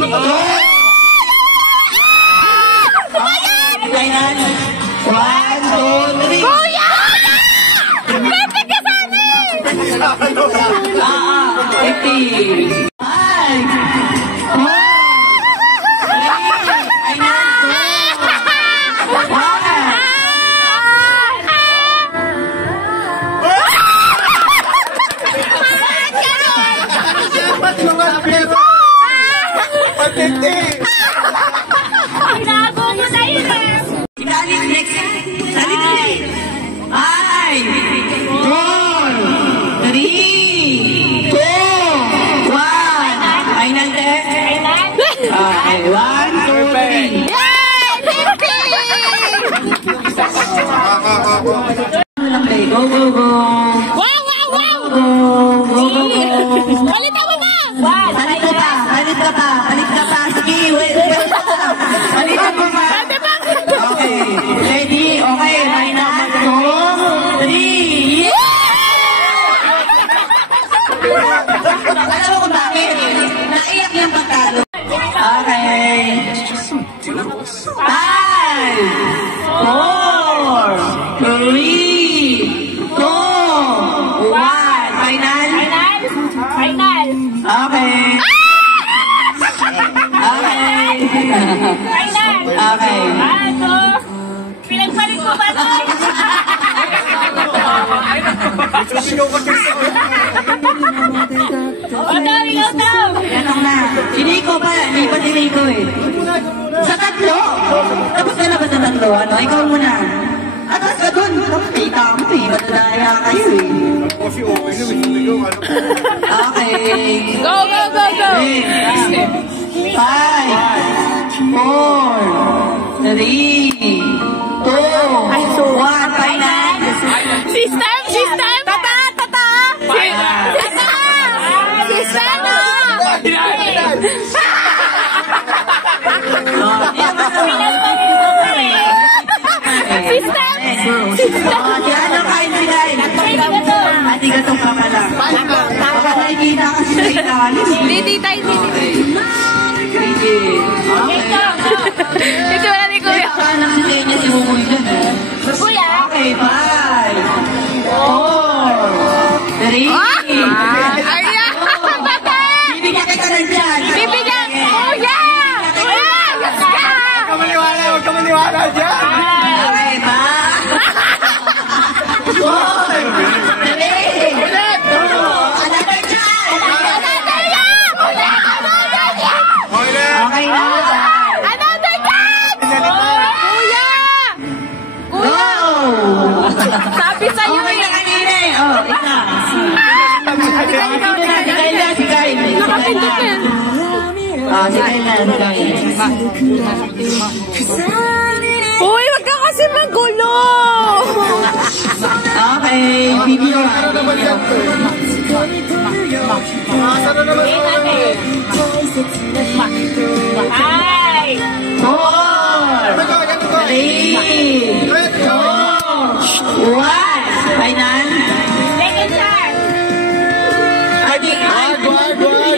Final. 1, 2, 3. Kuya! Pwede ka sa amin! 50. Sa tatlo? Tapos ka na ba sa tatlo? Ano? Ikaw muna. Atas ka dun. Kita mo eh. Matadaya kayo eh. Okay. Go, go, go, go! 5, 4, 3, 2, 1. Final. System! System! Tata! Tata! Tata! System! System! Ano kayo nila? Ati ka itong pamala. Baka nakikita kasi sa ilalim. Hindi tayo. Ito wala ni Kuya. Anak si Tenya si Mumoy dyan. Kuya? Okay, 5, 4, 3. Ayan! Bibigyan kita ng dyan. Bibigyan! Kuya! Kuya! Yes ka! Huwag ka maniwala dyan! Okay, 5, 4, 3. Another dyan! Okay na. Another dance! Kuya! Kuya! Sabi sa'yo eh! Oh, isa. Si Kyle. Nakapindot eh! Si Kyle. Uy, wag ka kasi magulo! Okay, video. Ay! 4, 3, 2, 1. Final. Second chance!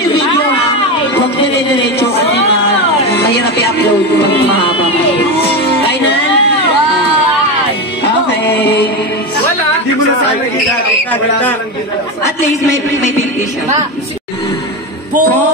Video. Huwag dire-diretso kasi mahirap i-upload pag mahaba. Final. Okay. Hindi mo na sana kita. At least may 50 siya. 4,